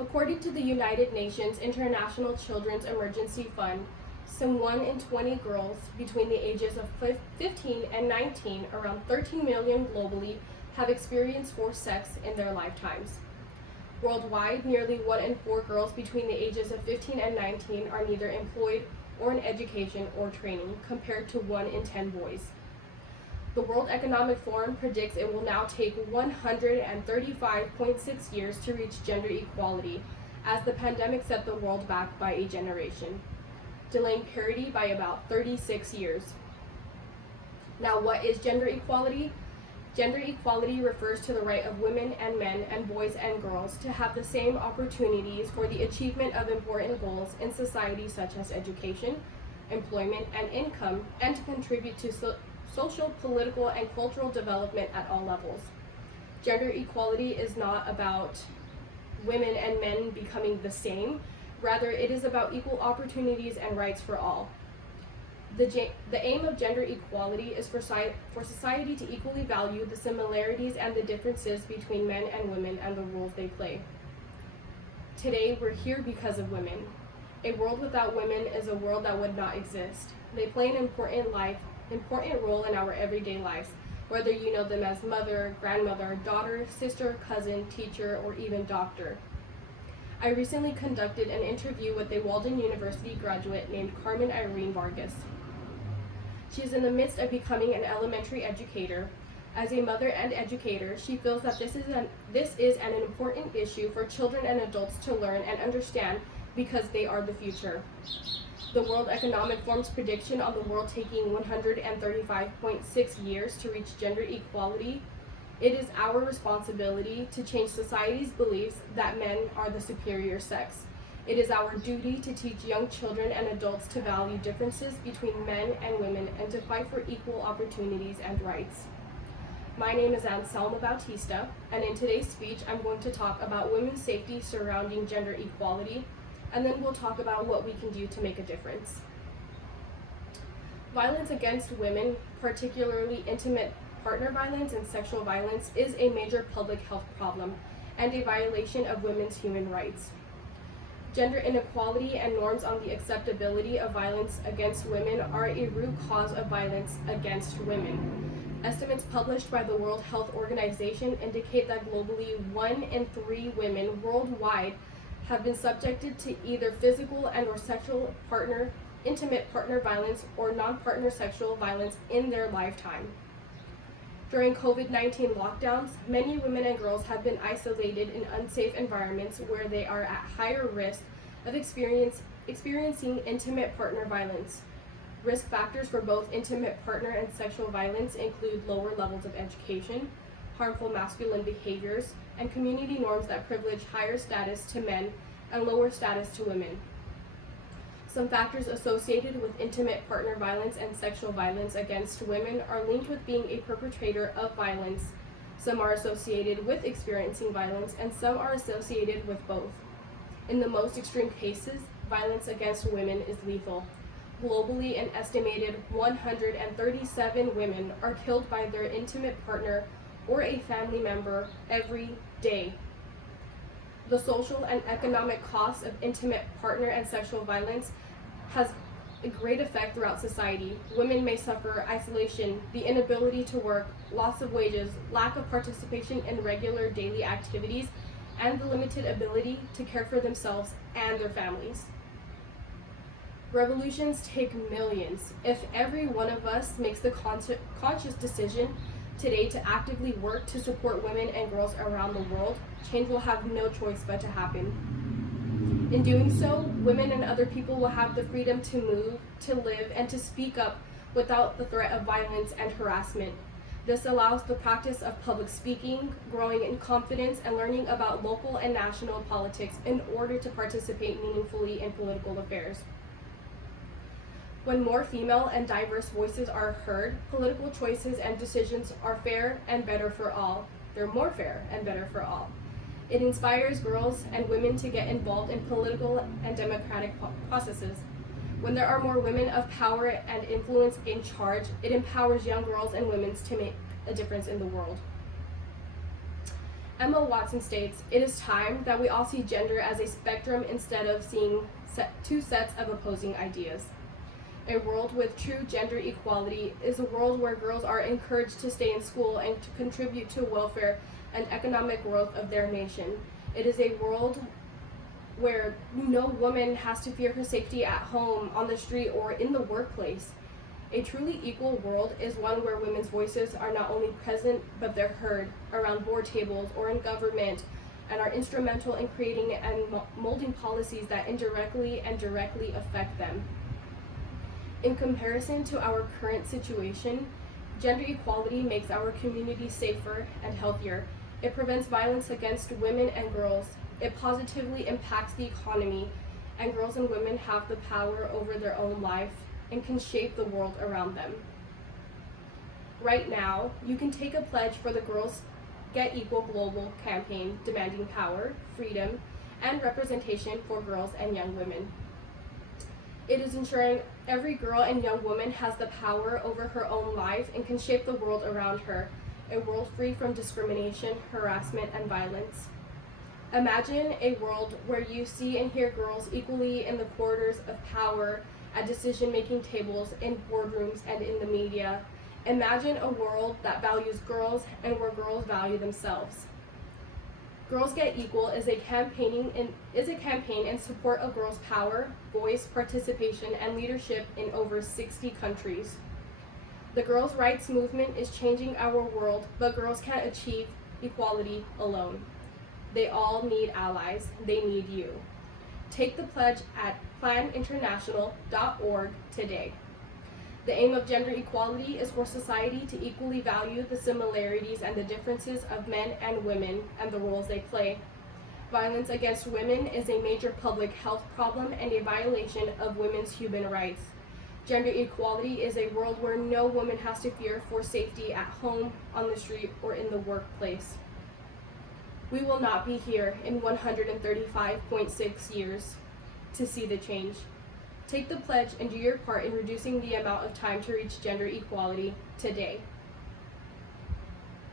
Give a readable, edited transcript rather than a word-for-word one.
According to the United Nations International Children's Emergency Fund, some 1 in 20 girls between the ages of 15 and 19, around 13 million globally, have experienced forced sex in their lifetimes. Worldwide, nearly 1 in 4 girls between the ages of 15 and 19 are neither employed or in education or training, compared to 1 in 10 boys. The World Economic Forum predicts it will now take 135.6 years to reach gender equality, as the pandemic set the world back by a generation, delaying parity by about 36 years. Now, what is gender equality? Gender equality refers to the right of women and men and boys and girls to have the same opportunities for the achievement of important goals in society, such as education, employment, and income, and to contribute to social, political, and cultural development at all levels. Gender equality is not about women and men becoming the same. Rather, it is about equal opportunities and rights for all. The aim of gender equality is for society to equally value the similarities and the differences between men and women and the roles they play. Today, we're here because of women. A world without women is a world that would not exist. They play an important role in our everyday lives, whether you know them as mother, grandmother, daughter, sister, cousin, teacher, or even doctor. I recently conducted an interview with a Walden University graduate named Carmen Irene Vargas. She is in the midst of becoming an elementary educator. As a mother and educator, she feels that this is an important issue for children and adults to learn and understand because they are the future. The World Economic Forum's prediction on the world taking 135.6 years to reach gender equality, it is our responsibility to change society's beliefs that men are the superior sex. It is our duty to teach young children and adults to value differences between men and women and to fight for equal opportunities and rights. My name is Anselma Bautista, and in today's speech, I'm going to talk about women's safety surrounding gender equality, and then we'll talk about what we can do to make a difference. Violence against women, particularly intimate partner violence and sexual violence, is a major public health problem and a violation of women's human rights. Gender inequality and norms on the acceptability of violence against women are a root cause of violence against women. Estimates published by the World Health Organization indicate that globally 1 in 3 women worldwide have been subjected to either physical and or sexual intimate partner violence or non-partner sexual violence in their lifetime. During COVID-19 lockdowns, many women and girls have been isolated in unsafe environments where they are at higher risk of experiencing intimate partner violence. Risk factors for both intimate partner and sexual violence include lower levels of education, harmful masculine behaviors, and community norms that privilege higher status to men and lower status to women. Some factors associated with intimate partner violence and sexual violence against women are linked with being a perpetrator of violence. Some are associated with experiencing violence, and some are associated with both. In the most extreme cases, violence against women is lethal. Globally, an estimated 137 women are killed by their intimate partner or a family member every day. The social and economic costs of intimate partner and sexual violence has a great effect throughout society. Women may suffer isolation, the inability to work, loss of wages, lack of participation in regular daily activities, and the limited ability to care for themselves and their families. Revolutions take millions. If every one of us makes the conscious decision today to actively work to support women and girls around the world, change will have no choice but to happen. In doing so, women and other people will have the freedom to move, to live, and to speak up without the threat of violence and harassment. This allows the practice of public speaking, growing in confidence, and learning about local and national politics in order to participate meaningfully in political affairs. When more female and diverse voices are heard, political choices and decisions are fair and better for all. They're more fair and better for all. It inspires girls and women to get involved in political and democratic processes. When there are more women of power and influence in charge, it empowers young girls and women to make a difference in the world. Emma Watson states, "It is time that we all see gender as a spectrum instead of seeing two sets of opposing ideas." A world with true gender equality is a world where girls are encouraged to stay in school and to contribute to welfare and economic growth of their nation. It is a world where no woman has to fear her safety at home, on the street, or in the workplace. A truly equal world is one where women's voices are not only present, but they're heard around board tables or in government, and are instrumental in creating and molding policies that indirectly and directly affect them. In comparison to our current situation, gender equality makes our community safer and healthier. It prevents violence against women and girls. It positively impacts the economy, and girls and women have the power over their own life and can shape the world around them. Right now, you can take a pledge for the Girls Get Equal Global campaign demanding power, freedom, and representation for girls and young women. It is ensuring every girl and young woman has the power over her own life and can shape the world around her, a world free from discrimination, harassment, and violence. Imagine a world where you see and hear girls equally in the corridors of power, at decision-making tables, in boardrooms, and in the media. Imagine a world that values girls and where girls value themselves. Girls Get Equal is a campaign in support of girls' power, voice, participation, and leadership in over 60 countries. The girls' rights movement is changing our world, but girls can't achieve equality alone. They all need allies. They need you. Take the pledge at planinternational.org today. The aim of gender equality is for society to equally value the similarities and the differences of men and women and the roles they play. Violence against women is a major public health problem and a violation of women's human rights. Gender equality is a world where no woman has to fear for safety at home, on the street, or in the workplace. We will not be here in 135.6 years to see the change. Take the pledge and do your part in reducing the amount of time to reach gender equality today.